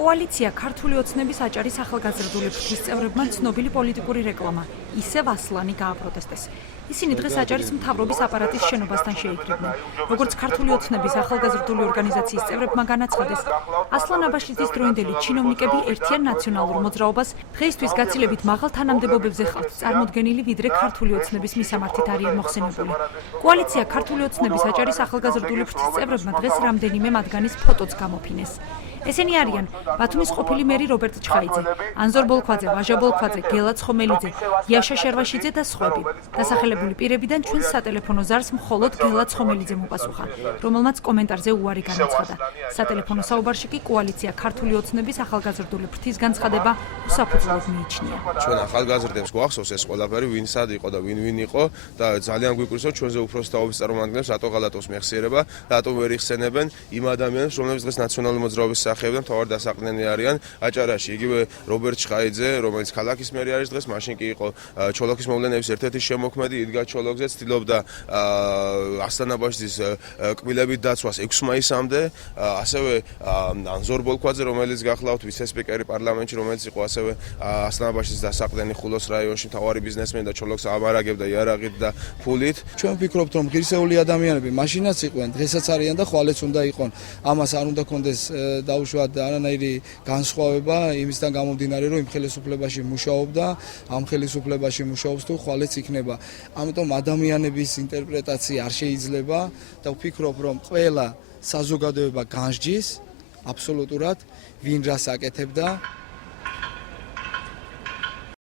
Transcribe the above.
კოალიცია ქართული ოცნების აჭარის ახალგაზრდული ფრთის წევრებმა ცნობილი პოლიტიკური რეკლამა ისევ ასლანი გააპროტესტეს. ისინი დღეს აჭარის მთავრობის აპარატის შენობასთან შეიკრიბნენ. როგორც ქართული ოცნების ახალგაზრდული ორგანიზაციის წევრებმა განაცხადეს, ასლან აბაშიძის დროინდელი ჩინოვნიკები ერთიან ნაციონალურ მოძრაობას დღეისთვის გაცილებით მაღალ თანამდებობებზე ხავთ წარმოდგენილი, ვიდრე ქართული ოცნების მისამართით არიან მოხსენებული. კოალიცია ქართული ოცნების აჭარის ახალგაზრდული ფრთის წევრებმა დღეს რამდენიმე მათგანის ფოტოც გამოფინეს. ესენი არიან ბათუმის ყოფილი მერი რობერტ ჩხაიძე, ანზორ ბოლქვაძე, ვაჟა ბოლქვაძე, გელა ცხომელიძე, იაშა შერვაშიძე და სხვები. დასახელებული პირებიდან ჩვენს სატელეფონო ზარს მხოლოდ გელა ცხომელიძემ უპასუხა, რომელმაც კომენტარზე უარი განაცხადა. სატელეფონო საუბარში კი კოალიცია ქართული ოცნების ახალგაზრდული ფრთის განცხადება უსაფუძვლოდ მიიჩნია. ჩვენ ახალგაზრდებს გვახსოვს ეს ყველაფერი, ვინ სად იყო და ვინ იყო და ძალიან გვიკვირსო ჩვენზე უფროსი თაობის წარმომადგენლებს რატო ღალატობს მეხსიერება, რატო ვერ იხსენებენ იმ ადამიანებს, რომლებიც დღეს ნაციონალური მოძრაობის სახეებიდან თავად დასაყრდენი არიან აჭარაში. იგივე რობერტ ჩხაიძე, რომელიც ქალაქის მერი არის დღეს, მაშინ კი იყო ჩოლოქის მოვლენების ერთ-ერთი შემოქმედი, იდგა ჩოლოქზე, ცდილობდა ასლან აბაშიძის კბილებით დაცვას 6 მაისამდე, ასევე ანზორ ბოლქვაძე, რომელიც გახლავთ ვიცე-სპიკერი პარლამენტში, რომელიც იყო ასევე ასლან აბაშიძის დასაყრდენი ხულოს რაიონში, მთავარი ბიზნესმენი და ჩოლოქს ამარაგებდა იარაღით და ფულით. ჩვენ ვფიქრობთ, რომ ღირსეული ადამიანები მაშინაც იყვნენ, დღესაც არიან და ხვალეც უნდა იყონ. ამას არ უნდა კონდეს დაუშვათ არანაირი განსხვავება იმისგან გამომდინარე, რომ იმ ხელისუფლებაში მუშაობდა, ამ ხელისუფლებაში მუშაობს თუ ხვალეც იქნება. ამიტომ ადამიანების ინტერპრეტაცია არ შეიძლება და ვფიქრობ, რომ ყველა საზოგადოება განსჯის აბსოლუტურად ვინ რას აკეთებდა.